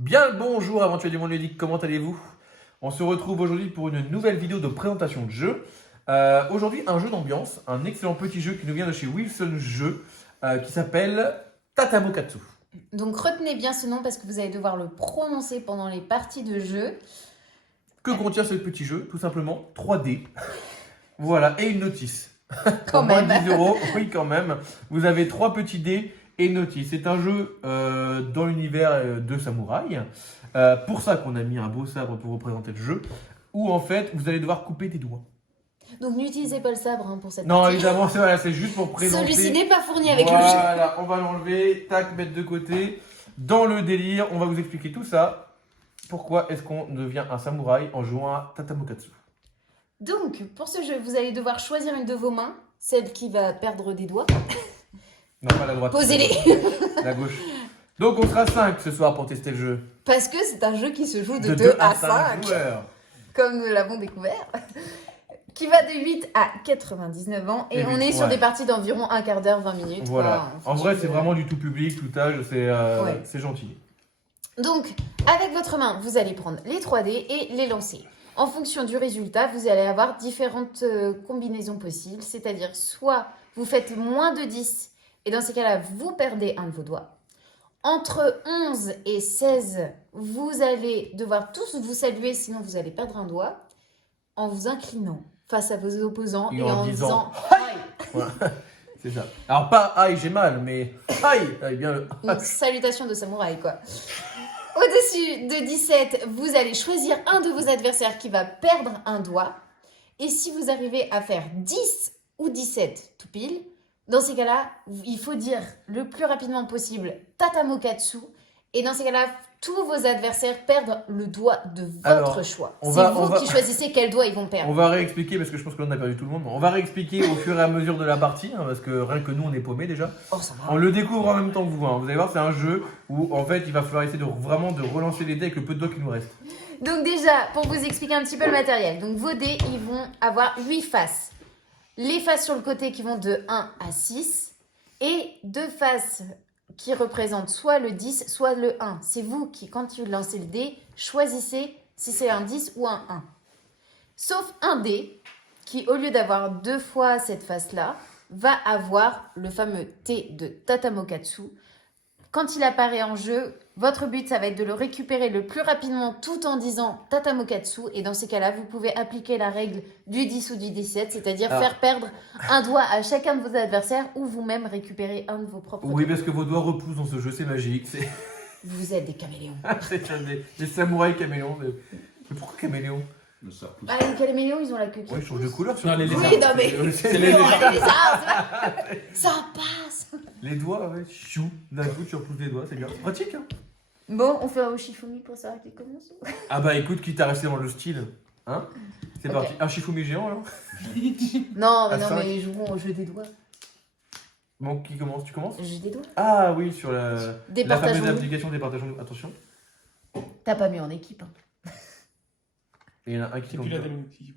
Bien le bonjour aventuriers du monde ludique, comment allez-vous? On se retrouve aujourd'hui pour une nouvelle vidéo de présentation de jeu. Aujourd'hui un jeu d'ambiance, un excellent petit jeu qui nous vient de chez Wilson Jeux qui s'appelle Tatamokatsu. Donc retenez bien ce nom parce que vous allez devoir le prononcer pendant les parties de jeu. Que contient ce petit jeu? Tout simplement 3D. Voilà, et une notice. Quand Pour moins même. de 10 €, oui quand même. Vous avez 3 petits dés et une notice. C'est un jeu dans l'univers de samouraï. Pour ça qu'on a mis un beau sabre pour représenter le jeu. Où en fait vous allez devoir couper des doigts. Donc n'utilisez pas le sabre pour cette Non, partie. évidemment, c'est juste pour présenter. Celui-ci n'est pas fourni avec le jeu. Voilà, on va l'enlever, tac, mettre de côté. Dans le délire, on va vous expliquer tout ça. Pourquoi est-ce qu'on devient un samouraï en jouant à Tatamokatsu? Donc pour ce jeu, vous allez devoir choisir une de vos mains, celle qui va perdre des doigts. Non, pas la droite. Posez-les. La gauche. Donc on sera 5 ce soir pour tester le jeu. Parce que c'est un jeu qui se joue de 2 2 à 5 5, joueurs. comme nous l'avons découvert. Qui va de 8 à 99 ans. Et Et on huit, est sur ouais. des parties d'environ un quart d'heure, 20 minutes. Voilà. En vrai, c'est de- vraiment du tout public, tout âge, Ouais. c'est gentil. Donc, avec votre main, vous allez prendre les 3D et les lancer. En fonction du résultat, vous allez avoir différentes combinaisons possibles. C'est-à-dire, soit vous faites moins de 10, et dans ces cas-là, vous perdez un de vos doigts. Entre 11 et 16, vous allez devoir tous vous saluer, sinon vous allez perdre un doigt, en vous inclinant face à vos opposants Et et en en disant, disant Voilà. C'est ça. Alors pas aïe, j'ai mal, mais aïe, aïe bien le. une salutation de samouraï, quoi. Au-dessus de 17, vous allez choisir un de vos adversaires qui va perdre un doigt. Et si vous arrivez à faire 10 ou 17 tout pile, dans ces cas-là, il faut dire le plus rapidement possible Tatamokatsu. Et dans ces cas-là, tous vos adversaires perdent le doigt de votre Alors, choix. on C'est va- vous on va- qui choisissez quel doigt ils vont On perdre. va réexpliquer parce que je pense que là on a perdu tout le monde. On va réexpliquer au fur et à mesure de la partie parce que rien que nous on est paumés déjà. Oh, ça va. On le découvre en même temps que vous. Vous allez voir, c'est un jeu où en fait il va falloir essayer de vraiment de relancer les dés avec le peu de doigts qui nous reste. Donc déjà, pour vous expliquer un petit peu le matériel, donc vos dés, ils vont avoir 8 faces. Les faces sur le côté qui vont de 1 à 6 et 2 faces qui représentent soit le 10, soit le 1. C'est vous qui, quand vous lancez le dé, choisissez si c'est un 10 ou un 1. Sauf un dé qui, au lieu d'avoir 2 fois cette face-là, va avoir le fameux T de Tatamokatsu. Quand il apparaît en jeu, votre but, ça va être de le récupérer le plus rapidement tout en disant Tatamokatsu. Et dans ces cas-là, vous pouvez appliquer la règle du 10 ou du 17, c'est-à-dire Ah. faire perdre un doigt à chacun de vos adversaires ou vous-même récupérer un de vos propres Oui, doigts. parce que vos doigts repoussent dans ce jeu, c'est magique. Vous êtes des caméléons. C'est des samouraïs caméléons. Mais pourquoi caméléons? Le serpousse. Ah, les caméléons, ils ont la queue qui Ouais, ils changent de pousse. couleur. Non, les surtout. Oui, non, mais- C'est les Oh, lézards. les lézards, c'est vrai. Ça passe. Les doigts, ouais. Chou. D'un coup, tu repousses les doigts, c'est bien. Pratique, hein. Bon, on fait un Shifumi pour savoir qui commence. Ah bah écoute, quitte à rester dans le style. Hein? C'est Ok. parti. Un Shifumi géant, alors. Non, À mais non, cinq. mais jouons au jeu des doigts. Bon, qui commence? Tu commences? Le jeu des doigts. Ah oui, sur la fameuse Départageons-nous. application départageons-nous. Attention. T'as pas mis en équipe. Hein. Et il y en a un qui Depuis la tombe. démocratie.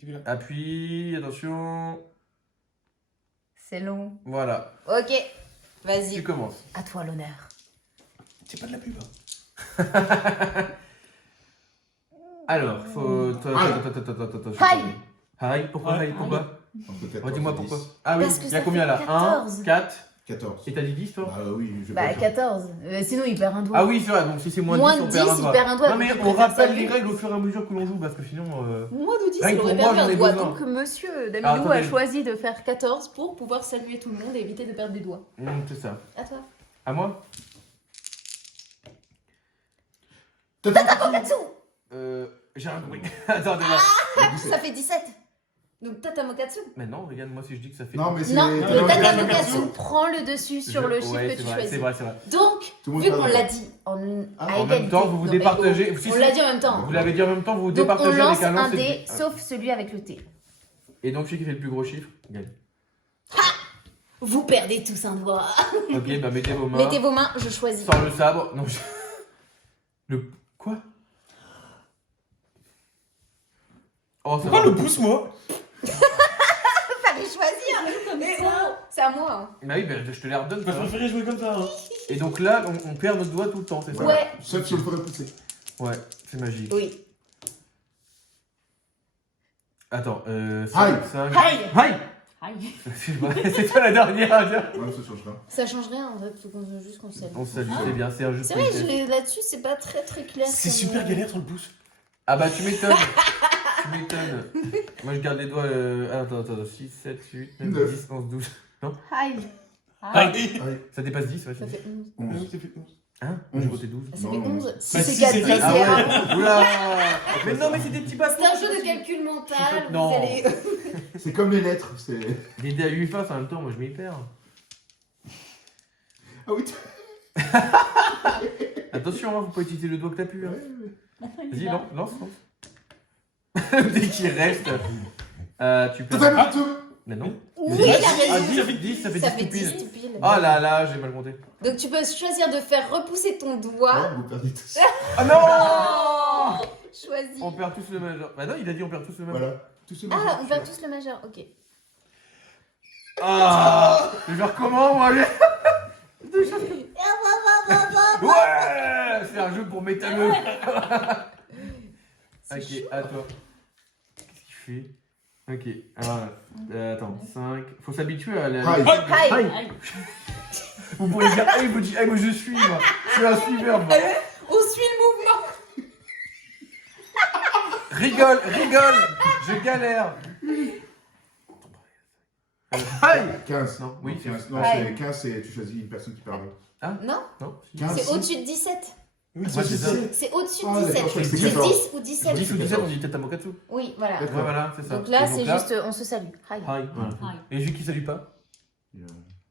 Depuis la- Appuie, attention. C'est long. Voilà, Ok, tu vas-y. commences. À toi l'honneur. C'est pas de la pub. Hein. Alors, faut. Aïe. Aïe. Aïe, pourquoi? Ouais. Aïe, pourquoi? Entre 14 Dis-moi et pourquoi. 10. Ah oui, Parce que il y a ça combien fait là? 14. 1, 4. 14. Et t'as dit 10 toi? Bah oui, je Bah vais 14. Sinon il perd un doigt. Ah oui, c'est vrai, donc si c'est moins, Moins 10, de on perd un 10, il doigt. perd un doigt. Non mais donc je on préfère rappelle saluer. les règles au fur et à mesure que l'on joue parce que sinon. Moins de 10, Rien il que aurait pour moi, perdu j'en un ai doigt. besoin. Donc monsieur Damilou attendez. a choisi de faire 14 pour pouvoir saluer tout le monde et éviter de perdre des doigts. C'est ça. À toi. À moi? Tatamokatsu. J'ai un bruit. Attendez là. Ça fait 17. Donc Tatamokatsu. Mais non, regarde, moi si je dis que ça fait. Non, mais c'est. Non, non, le non, Tatamokatsu non. prend le dessus sur le chiffre Ouais, que c'est tu vrai, choisis. c'est vrai, c'est vrai. Donc, Tout le monde vu perd qu'on un l'a doigt. dit à En égalité. même temps, vous vous Non, mais départagez. Si, On si. l'a dit en même temps. Vous l'avez dit en même temps, vous vous Donc on départagez lance avec un un lance. dé, sauf celui avec le T. Et donc celui qui fait le plus gros chiffre gagne. Vous perdez tous un doigt. Ok, bah mettez vos mains. Mettez vos mains, je choisis. Sors le sabre. Non, le. Quoi? Oh, ça Pourquoi va. le pouce, moi? Faire les choisir. Mais oh, c'est à moi. Hein. Bah oui, je te les redonne. Je ça. préférais jouer comme ça. Hein. Et donc là, on perd notre doigt tout le temps, c'est ça? Ouais. Sauf si on le ferait pousser. Ouais, c'est magique. Oui. Attends, Aïe. 5. Aïe. Aïe. Aïe. C'est toi la dernière à dire. Ouais, ça change rien. Ça change rien en fait, faut juste qu'on salue. On salue, c'est bien, c'est un jeu C'est de vrai, politesse. là-dessus, c'est pas très clair. C'est comme, super galère sur le pouce. Ah bah tu m'étonnes. Tu m'étonnes. Moi je garde les doigts. Attends, 6, 7, 8, 9, 9. 10, 11, 12. Aïe. Aïe. Ça dépasse 10, ouais. Ça fait 11. 11. C'est fait 11. Hein? J'ai voté 12. Ça fait Non. 11. Bah, Si si, c'est 4 c'est c'est Ah un. ouais. Oula. Mais non, mais c'est des petits bâtons. C'est un jeu de calcul mental. Non. Vous allez. C'est comme les lettres. C'est. Des dés à 8 faces en même temps, moi je m'y perds. Ah oui. Attention, hein, faut pas utiliser le doigt que t'as pu. Hein. Vas-y, Non. lance. Dès qu'il reste, tu perds. Totalement tout. Mais non. Oui, Ah, il a raison. 10, ça fait 10 Ça fait tout 10 pile. tout pile. Oh là là, j'ai mal compté. Donc tu peux choisir de faire repousser ton Ouais, doigt. vous perdez tous. Ah non! Choisis. On perd tous le majeur. Bah non, il a dit on perd tous le majeur. Voilà. Tout ce Ah, on perd tous le majeur, ok. Ah! Je vais faire comment, moi? Ouais! C'est un jeu pour métalleux. Ok, à toi. Qu'est-ce qu'il fait? Ok, alors, attends, 5. Faut s'habituer à la. Aïe. Aïe. Aïe. Vous pourriez dire, hey, vous dites, hey, moi je suis, moi. Je suis un suiveur, moi. On suit le mouvement. Rigole, je galère. Aïe! 15. Non, oui, 15. Non, Aïe. c'est 15, c'est tu choisis une personne qui perd. Non, Non, 15. c'est au-dessus de 17. Oui, Ouais, c'est ça. C'est au-dessus Ah, de d'accord, 17. je croyais que C'est c'était 14. 10 ou 17. 10 ou 17, on dit peut-être à Mokatsu. Oui, voilà. D'accord. Ouais, voilà, c'est ça. Donc là, Et c'est juste, on se salue. Aïe. Aïe, voilà. Aïe. Et celui qui salue pas,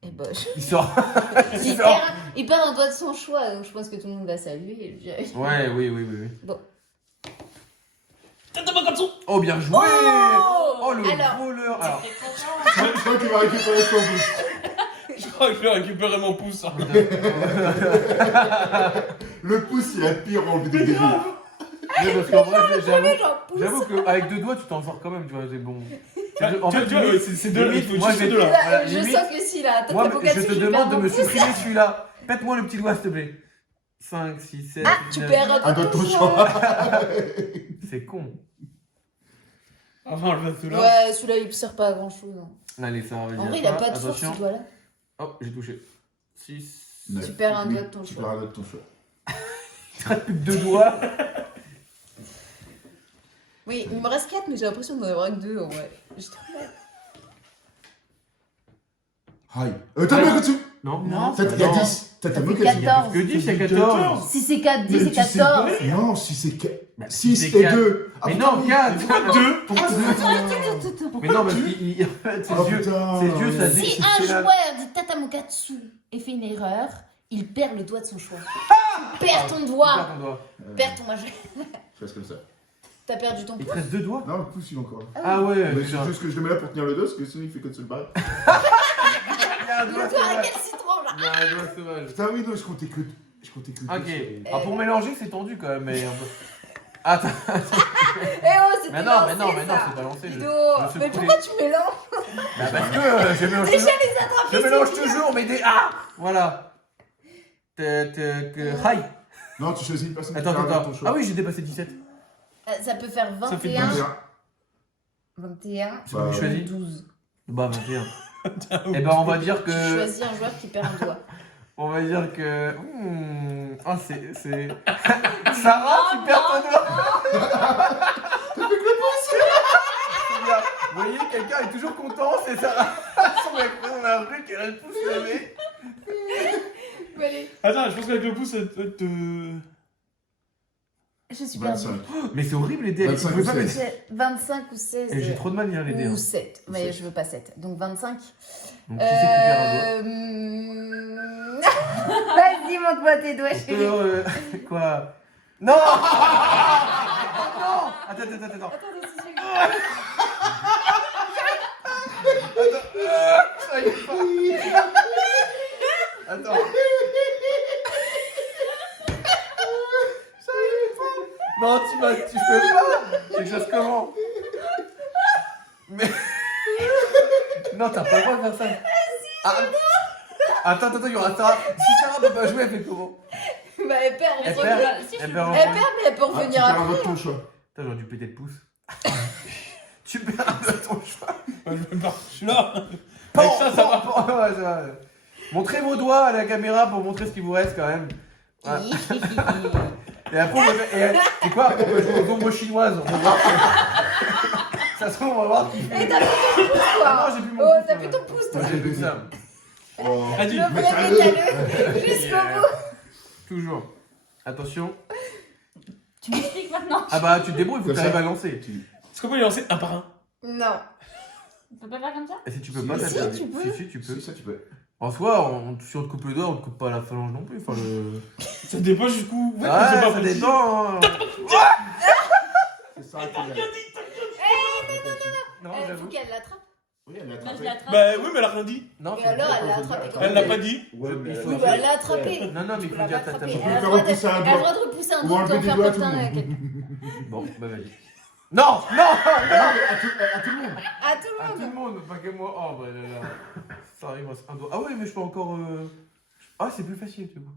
Et bah, il sort. il perd un doigt de son choix, donc je pense que tout le monde va saluer. Ouais, oui. Bon. Oh, bien joué! Oh, le Alors. voleur! Alors, Je crois qu'il va récupérer son boost. Je crois que je vais récupérer mon pouce. Hein. Le pouce, il a pire envie de délire. mais parce qu'en vrai, J'en pousse. j'avoue qu'avec deux doigts, tu t'en sors quand même, tu vois, c'est bon. En Tu fait, vois, limite, c'est deux, il faut moi, juste je vais- deux là. Voilà, Je limite, sens que si là, t'as moi, ta je te demande de me supprimer celui-là. Pète-moi le petit doigt, s'il te plaît. 5, 6, 7, Ah, tu 9. perds Un doigt de ton choix. C'est con. Enfin, je vais celui-là. Ouais, celui-là, il sert pas à grand chose. Allez, ça va En venir. vrai, il a pas de force, Attention. ce doigt-là. Oh, j'ai touché. 6. Tu perds un doigt de ton Tu choix. perds un doigt de ton choix. Il te reste plus que 2 doigts. Oui, il me reste 4, mais j'ai l'impression d'en avoir que 2 en vrai. Je te Aïe. T'as mis au-dessus. Non, Non. Il y a Non. 10. T'as Ça mis fait 14. Que 10, il y a 14. Si c'est 4, 10 Mais et tu sais 14. pas. Non, si c'est Bah, 6 c'est et quatre. 2. Mais non, 4. Pourquoi deux? Pourquoi 2? Mais non, parce qu'il. En fait, Oh ses yeux. putain. Ses yeux, ça dit. Si un c'est la- joueur dit Tatamokatsu et fait une erreur, il perd le doigt de son choix. Tu perds ton Tu doigt. perds ton doigt. Perds ton majeur. Je fais comme ça. T'as perdu ton Il te poids. reste 2 doigts. Non, le pouce, il est encore là. Ah ouais, Mais putain. c'est juste que je le mets là pour tenir le dos, parce que sinon il fait que de se le barrer. Il y a un Le doigt doigt sauvage. récalcitrant là. Il y a un doigt sauvage. Putain, oui, non, je comptais que. Ok. Ah, pour mélanger, c'est tendu quand même, mais un peu. Attends. Eh oh, c'était Mais non, lancé, mais non, ça. c'est pas lancé. Ludo, je mais secoue pourquoi tu mélanges Bah parce que je mélange Déjà toujours. les attraper, Je mélange c'est toujours, mais des. Ah! Voilà. Hi. Non, tu choisis une personne qui Attends, perd un doigt de attends. ton choix. Ah oui, j'ai dépassé 17. Ça peut faire Ça fait 21, 21. 21, C'est quoi que tu choisis 12. Bah 21. Eh ben on va dire Tu que. choisis un joueur qui perd un doigt. On va dire que. Oh, c'est. Sarah, tu perds ton doigt! Vous voyez, quelqu'un est toujours content, c'est Sarah. Son mec, on a un truc, elle a le pouce levé. Allez. Attends, je pense qu'avec le pouce, ça doit être. Je suis perdue. 25. Mais c'est horrible les dés. 25 Vous pouvez pas ou mettre- 16. C'est 25 ou 16. Et j'ai trop de mal à lire les dés. Ou hein. 7. Mais je veux pas 7. Donc 25. Donc qui c'est qui perd un doigt? Vas-y, montre-moi tes doigts, chérie. Quoi? Non! Non! Attends. J'arrive pas. Attends. Non, tu peux pas. C'est que je fasse comment? Mais. Non, t'as pas le droit de faire ça. Ah, attends, il y aura Sarah. Si Sarah peut pas jouer, elle fait comment? Bah, elle perd. Elle mais perd. si, Elle je- perd en Elle point. perd, mais elle peut revenir tu perds un après. vote ton choix. Putain, j'aurais dû péter le pouce. Tu perds un peu ton choix. Je me barre, je suis là. Pan, Avec ça, ça va. pan, pan. Ouais, ça va. Montrez vos doigts à la caméra pour montrer ce qu'il vous reste quand même. Ouais. Et après, on va faire. C'est quoi? Après, on va jouer aux ombres chinoises. On va voir. Ça se trouve, on va voir qui fait. Et t'as plus ton pouce, Ah quoi. non, j'ai plus mon Oh, pouce, t'as ouais. plus ton pouce, toi. Moi, j'ai plus ça. Oh. Vas-y. Le Mais vrai t'as le- métalleux. Jusqu'au bout. Toujours. Attention. Tu m'expliques maintenant. Ah bah, tu te débrouilles, il faut que Comme t'arrives ça. à lancer. Est-ce qu'on peut les lancer un par un? Non. On peut pas faire comme ça? Et si tu peux Si, pas, si, t'as perdu. tu peux. Si, tu peux. Si, ça, tu peux. En soi, si on te coupe le doigt, on te coupe pas la phalange non plus. Enfin, le. Ça dépend jusqu'où. Ouais, Ah, c'est pas ça possible. dépend. Hein. C'est ça qui est. Non, Il faut j'avoue. qu'elle l'attrape. Oui, elle l'a Bah, je attrapé. l'attrape. Bah oui, mais elle a rien dit. Non, Et faut alors, dire, elle l'a faut dire. attrapé quand Elle l'a pas dit. Ouais, mais Il faut Oui, dire. bah, elle l'a attrapé. Non, non, mais il Tu faut peux la dire rattraper. ta Elle On a peut le droit de- repousser un elle a le doigt. droit de repousser un Ou doigt enlever pour des faire doigts à tout porter le un monde. quelqu'un. Bon, bah vas-y. Non, non, Ah non, mais à tout le monde. À tout à le tout le monde. monde, pas que moi. Oh, bah là là. Ça arrive, moi, c'est un doigt. Ah ouais, mais je peux encore. Ah, c'est plus facile, du coup.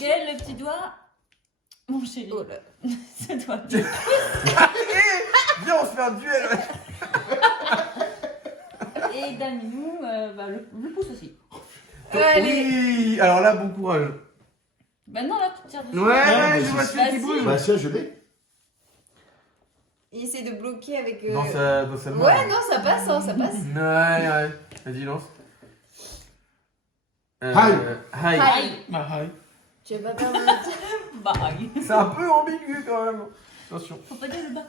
Gaël, le petit doigt. Mon chéri, Oh là. c'est toi. Viens, on se fait un duel. Et Daminou, bah, le pouce aussi. Allez. Oui, alors là, bon courage. Bah non, là, tu tires dessus. Ouais, mais je vois si. celui qui Vas-y. bouge. Bah, si, je l'ai. Il essaie de bloquer avec. Dans sa main. Ouais, non, ça passe, hein, ça passe. Ouais, ouais. Vas-y, lance. Hi. Hi. Aïe. Bah, hi. Tu vas pas perdre le temps. Bye. C'est un peu ambigu quand même. Attention. Faut pas dire le bas.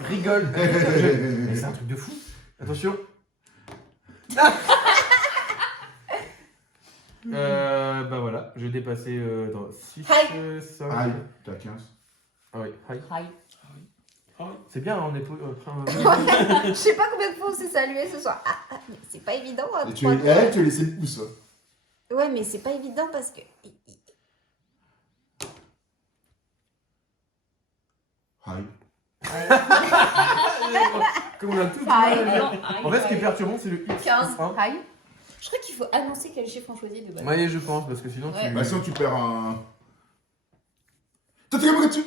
Rigole. Mais c'est un truc de fou. Attention. Bah voilà, je vais dépasser dans 6, Hi. 5. Aïe, t'as 15. Ah oui, hi. Aïe. C'est bien, on est. Je sais pas combien de fois on s'est salué ce soir. Ah, mais c'est pas évident. Hein, Et tu trois as doigts. laissé le pouce. Hein. Ouais, mais c'est pas évident parce que. Aïe. Comme on a tout. Hi. Non, En fait, ce qui est perturbant, c'est le X. 15. Hein. Hi. Je crois qu'il faut annoncer quel chiffre on choisit de base. Ouais, je pense, parce que sinon Ouais. tu. Bah, sinon, tu perds un. Tatamogatsu.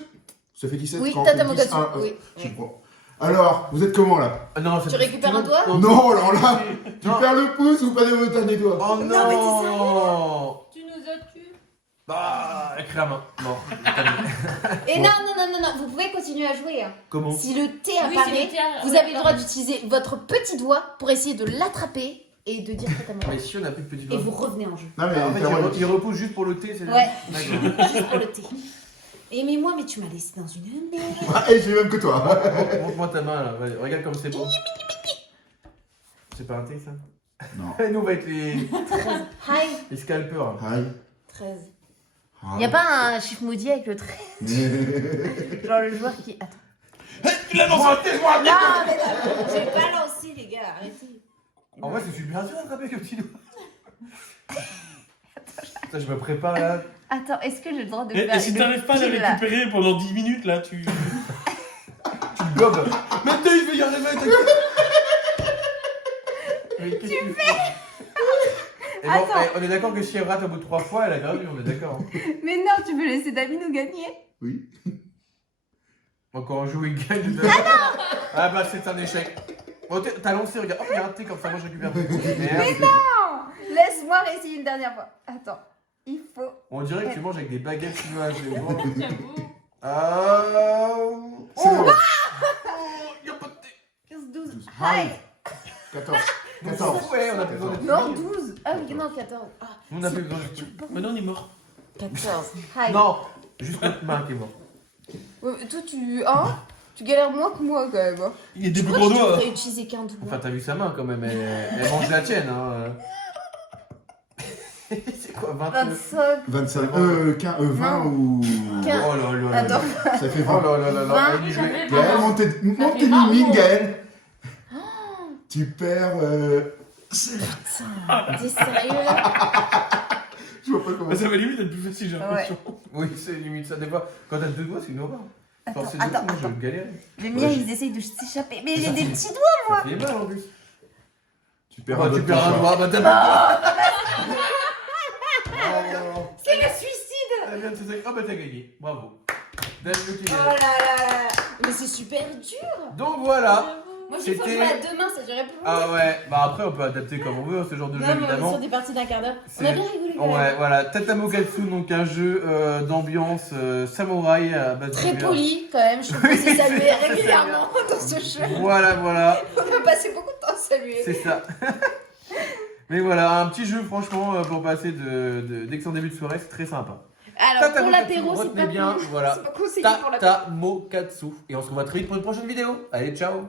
Ça fait 17. Oui, quand on Tatamogatsu, fait 10, oui. Je prends. Alors, vous êtes comment là? Ah, non, Tu récupères un doigt Non, alors là, tu Non. perds le pouce ou pas de dernier doigt? Oh Non, non, mais t'es sérieux Tu nous as tués. Bah, écris la main. Mort. Et non, non, non, non, non, vous pouvez continuer à jouer. Hein. Comment? Si le T Oui, c'est apparaît, le tiers. vous avez le droit d'utiliser votre petit doigt pour essayer de l'attraper et de dire Tatamogatsu. Mais si on a plus de petits Et doigts. vous revenez en jeu. Non, mais Ah, en fait, t'as il repousse juste pour le T, c'est Ouais. D'accord. Juste pour le T. Et mais moi, mais tu m'as laissé dans une merde. Ah, et j'ai même que toi. Montre-moi ta main là, vas-y, regarde comme c'est beau. C'est pas un T ça? Non. Et nous on va être les 13. Hi. les scalpers. Aïe. 13. Aïe. Y a pas un chiffre maudit avec le 13? Genre le joueur qui. Attends. Il a lancé. Non, mais non, j'ai pas lancé, les gars, arrêtez. En vrai, c'est super dur d'attraper avec le petit doigt. Ça, je me prépare là. Attends, est-ce que j'ai le droit de Et si t'arrives pas à les récupérer pendant 10 minutes, là, tu. Tu le gobes. Maintenant, il veut y arriver. t'inquiète. Mais qu'est-ce que tu fais? Et bon, Attends. on est d'accord que si elle rate au bout de 3 fois, elle a perdu, on est d'accord. Hein. Mais non, tu veux laisser Daminou gagner? Oui. Encore un jeu où il gagne. Ah bah, c'est un échec. Bon, t'as lancé, regarde. Hop, il y a un T comme ça, moi je récupère. Merde. Non! Laisse-moi réessayer une dernière fois. Attends, il faut. On dirait que tu manges avec des baguettes chinoises. mais bon. J'avoue. C'est bon. Y a pas de T. 15, 12. 12. Hi! 14. On 14. s'en fout, ouais, on a plus besoin de Non, 12. Ah oui, non, 14. Ah, On a plus besoin de Maintenant, on est mort. 14. Hi. Non, juste notre main qui est morte. Ouais, mais toi, tu. Hein? Tu galères moins que moi quand même. Hein. Il y a des Je plus crois gros que je doigts. devrais utiliser qu'un doigt. Enfin, t'as vu sa main quand même, elle mange la tienne. Hein. C'est quoi, 29? 25. 25. 15, 20 Non. ou. Quinze. Oh là là là là. Attends. Ça fait Oh 20. là là là là. 20. Elle y jouait. J'avais Gaël, pas. monte tes fait marre, limites, bon. Gaël. Tu perds. T'es sérieux là? Je vois pas comment. Bah, ça va limite être plus facile, j'ai l'impression. Oui, c'est limite ça. Des fois, quand t'as 2 doigts, c'est une horreur. Attends, Force de attends, moi, je attends. galère. Les miens, Ouais, ils essayent de s'échapper. Mais j'ai Ça des fait- petits doigts. Ça fait mal en plus. Tu perds Ah, un tu autre perds un point. doigt, bah t'as pas C'est le suicide. Elle vient de se dire, ah bah t'as gagné, bravo. Dame qui Oh gagne. là là. Mais c'est super dur. Donc voilà. Moi, il faut C'était- jouer à deux mains, ça durait plus longtemps. Ah ouais, bah après on peut adapter comme on veut ce genre de jeu Non, mais on est évidemment. sur des parties d'un quart d'heure. On C'est- a bien rigolé. quand même. Ouais, voilà, Tatamokatsu, donc un jeu d'ambiance samouraï à base Très de beurre. poli quand même. Je trouve que c'est salué régulièrement dans ce jeu. Voilà, voilà, On a passé beaucoup de temps à saluer. c'est ça. Mais voilà, un petit jeu franchement pour passer d'excellent début de soirée, c'est très sympa. Alors, pour Tatamokatsu, l'apéro, c'est retenez pas bien, cool. voilà. C'est pas conseillé pour l'apéro. Tatamokatsu. Et on se revoit très vite pour une prochaine vidéo. Allez, ciao.